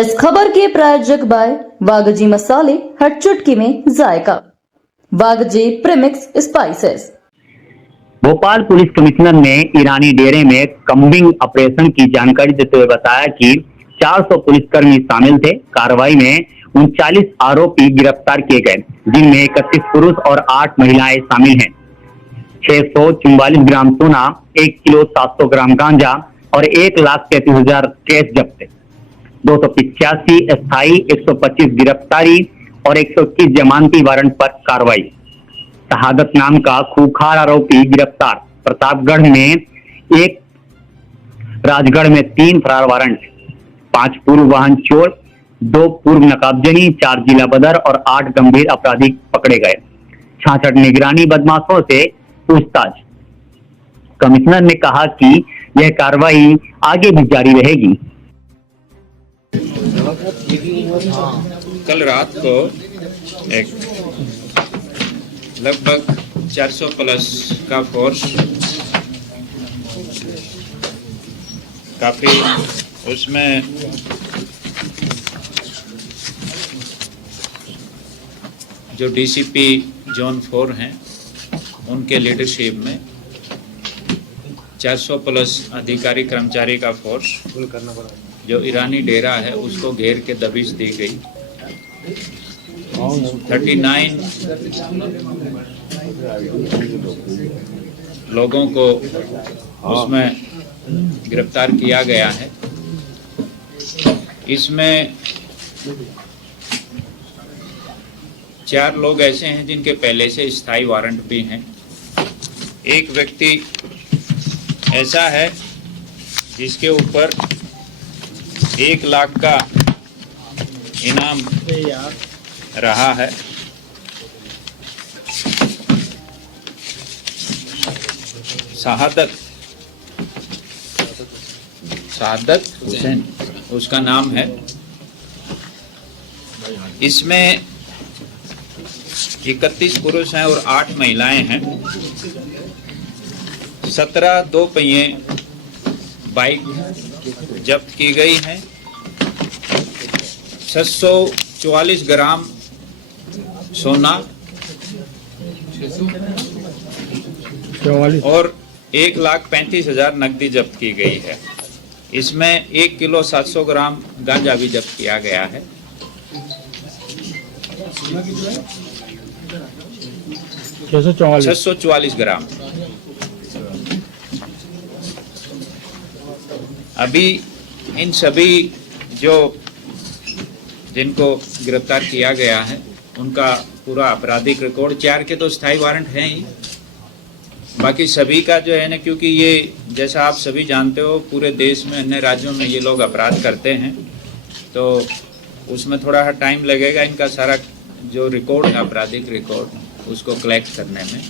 इस खबर के प्रायोजक बाय वागजी मसाले, हर चुटकी में जायका। Wagji premix spices. Bhopal police commissioner ने ईरानी डेरे में कम्बिंग ऑपरेशन की जानकारी देते हुए बताया कि 400 पुलिसकर्मी शामिल थे। कार्रवाई में 39 आरोपी गिरफ्तार किए गए, जिनमें 31 पुरुष और 8 महिलाएं शामिल हैं। 644 ग्राम सोना, 1 किलो 700 ग्राम गांजा और 1,33,000 कैश जब्त। 285 स्थायी, 125 गिरफ्तारी और 121 जमानती वारंट पर कार्रवाई। शहादत नाम का खूंखार आरोपी गिरफ्तार। प्रतापगढ़ में 1, राजगढ़ में 3 फरार वारंट, 5 पूर्व वाहन चोर, 2 पूर्व नकाबजनी, 4 जिला बदर और 8 गंभीर अपराधी पकड़े गए। 66 निगरानी बदमाशों से पूछताछ। कमिश्नर ने कहा कि यह कार्रवाई आगे भी जारी रहेगी। कल रात को एक लगभग 400 प्लस का फोर्स काफी, उसमें जो डीसीपी जोन 4 हैं उनके लीडरशिप में 400 प्लस अधिकारी कर्मचारी का फोर्स जो ईरानी डेरा है उसको घेर के दबिश दी गई। 39 लोगों को उसमें गिरफ्तार किया गया है। इसमें 4 लोग ऐसे हैं जिनके पहले से स्थायी वारंट भी हैं। एक व्यक्ति ऐसा है जिसके ऊपर 1 लाख का इनाम रहा है। शहादत हुसैन उसका नाम है। इसमें 31 पुरुष हैं और 8 महिलाएं हैं। 17 2 पहिए बाइक जब्त की गई है। 644 ग्राम सोना और 1,35,000 नकदी जब्त की गई है। इसमें 1 किलो 700 ग्राम गांजा भी जब्त किया गया है। 644 ग्राम। अभी इन सभी जो जिनको गिरफ्तार किया गया है उनका पूरा आपराधिक रिकॉर्ड, 4 के तो स्थायी वारंट हैं ही, बाकी सभी का जो है ना, क्योंकि ये जैसा आप सभी जानते हो पूरे देश में अन्य राज्यों में ये लोग अपराध करते हैं, तो उसमें थोड़ा टाइम लगेगा इनका सारा जो रिकॉर्ड है आपराधिक रिकॉर्ड उसको कलेक्ट करने में।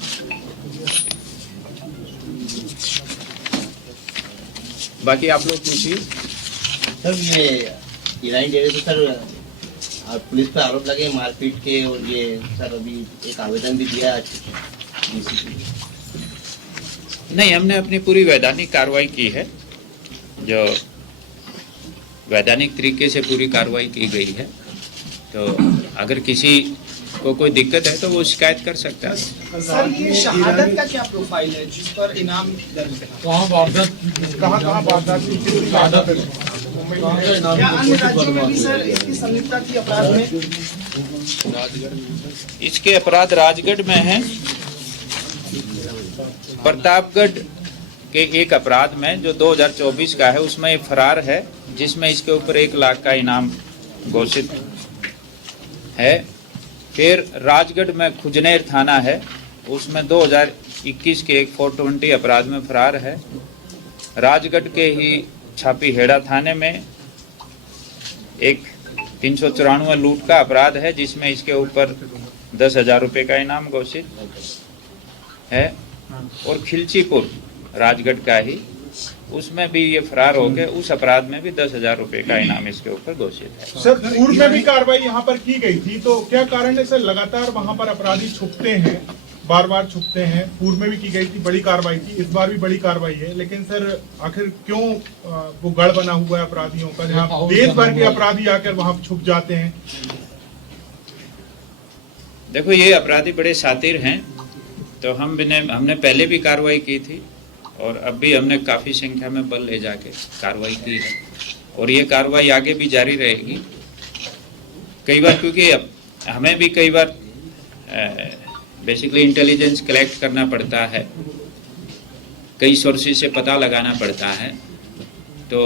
बाकी आप लोग पूछिए। सर ये ईरानी डेरे से सर पुलिस पर आरोप लगे मारपीट के, और ये सर अभी एक आवेदन भी दिया नहीं, हमने अपनी पूरी वैधानिक कार्रवाई की है। जो वैधानिक तरीके से पूरी कार्रवाई की गई है, तो अगर किसी को कोई दिक्कत है तो वो शिकायत कर सकता है। सर ये शहादत का क्या प्रोफाइल है जिस पर इनाम दर्ज है? कहाँ वारदात क्या अन्य राज्यों में भी सर इसकी संलिप्तता थी अपराध में? इसके अपराध राजगढ़ में है। प्रतापगढ़ के एक अपराध में जो 2024 का है उसमें एक फरार है, जिसमें इसके ऊपर 1 लाख का इनाम घोषित है। फिर राजगढ़ में खुजनेर थाना है, उसमें 2021 के एक 420 अपराध में फरार है। राजगढ़ के ही छापी हेड़ा थाने में एक 394 लूट का अपराध है, जिसमें इसके ऊपर 10,000 रुपये का इनाम घोषित है। और खिलचीपुर राजगढ़ का ही, उसमें भी ये फरार हो गए, उस अपराध में भी 10,000 रुपये का इनाम इसके ऊपर घोषित है। सर पूर्व में भी कार्रवाई यहाँ पर की गई थी, तो क्या कारण है सर लगातार वहाँ पर अपराधी छुपते हैं? बार बार छुपते हैं। पूर्व में भी की गई थी, बड़ी कार्रवाई थी, इस बार भी बड़ी कार्रवाई है, लेकिन सर आखिर क्यों वो गढ़ बना हुआ है अपराधियों का, जहाँ देश भर के अपराधी आकर वहां छुप जाते हैं? देखो, ये अपराधी बड़े शातिर हैं, तो हमने पहले भी कार्रवाई की थी और अब भी हमने काफ़ी संख्या में बल ले जाके कार्रवाई की है और ये कार्रवाई आगे भी जारी रहेगी। कई बार क्योंकि हमें भी कई बार बेसिकली इंटेलिजेंस कलेक्ट करना पड़ता है, कई सोर्सेज से पता लगाना पड़ता है, तो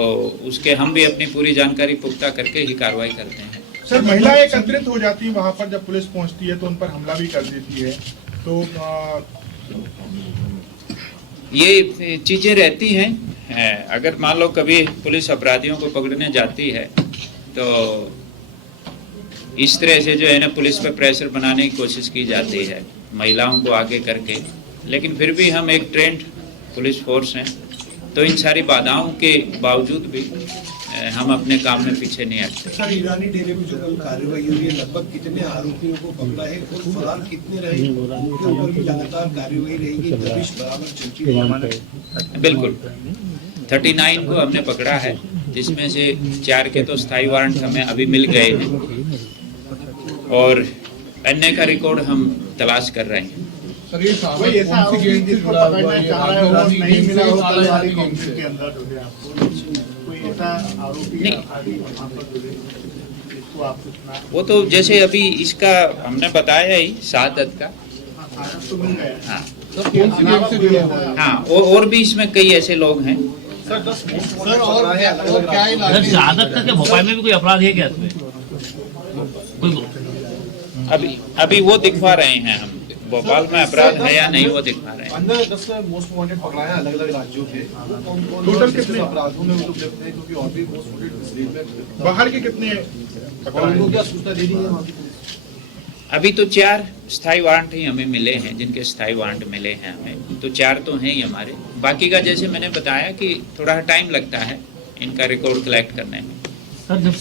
उसके हम भी अपनी पूरी जानकारी पुख्ता करके ही कार्रवाई करते हैं। सर महिलाएं एकत्रित हो जाती है वहां पर, जब पुलिस पहुंचती है तो उन पर हमला भी कर देती है, तो ये चीज़ें रहती हैं। अगर मान लो कभी पुलिस अपराधियों को पकड़ने जाती है तो इस तरह से जो है ना पुलिस पर प्रेशर बनाने की कोशिश की जाती है महिलाओं को आगे करके, लेकिन फिर भी हम एक ट्रेंड पुलिस फोर्स हैं, तो इन सारी बाधाओं के बावजूद भी हम अपने काम में पीछे नहीं हटते। सर, ईरानी डेरे में जो कल कार्रवाई हुई है, लगभग कितने आरोपियों को पकड़ा है और फरार कितने रहे, उनके ऊपर भी लगातार कार्रवाई रहेगी, दबिश बराबर चलती रहेगी? बिल्कुल, 39 को हमने पकड़ा है, जिसमें से 4 के तो स्थायी वारंट हमें अभी मिल गए हैं और अन्य का रिकॉर्ड हम तलाश कर रहे हैं। सर, ये कोई ऐसा आरोपी जिसको पकड़ना चाह रहा है और नहीं मिला हो कल वाली कॉन्फ्लिक्ट के अंदर जो है आपको कोई ऐसा आरोपी वहां पर जुड़े जिसको आप सूचना? वो तो जैसे अभी इसका हमने बताया ही 7 का, तो मिल गया। हाँ सर, कौन सी गेम से जुड़े हुए हैं? हाँ, और भी इसमें कई ऐसे लोग हैं। सर, और क्या इलाके? शहादत तक भोपाल में भी कोई अपराध है क्या इसमें? अभी वो दिखवा रहे हैं हम, भोपाल में अपराध है या नहीं वो दिखा रहे हैं। अंदर 10 मोस्ट वांटेड पकड़ाए हैं अलग अलग राज्यों के, टोटल कितने अपराधों में वो लोग गिरफ्त हैं, क्योंकि और भी मोस्ट वांटेड बाहर के कितने उनको क्या सूचना दे दी है वहाँ की? अभी तो 4 स्थायी वारंट ही हमें मिले हैं, जिनके स्थायी वारंट मिले हैं हमें, तो 4 तो हैं ही हमारे। बाकी का जैसे मैंने बताया कि थोड़ा टाइम लगता है इनका रिकॉर्ड कलेक्ट करने में। सर, जब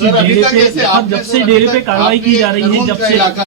से डेरे पे कार्रवाई की जा रही है, जब से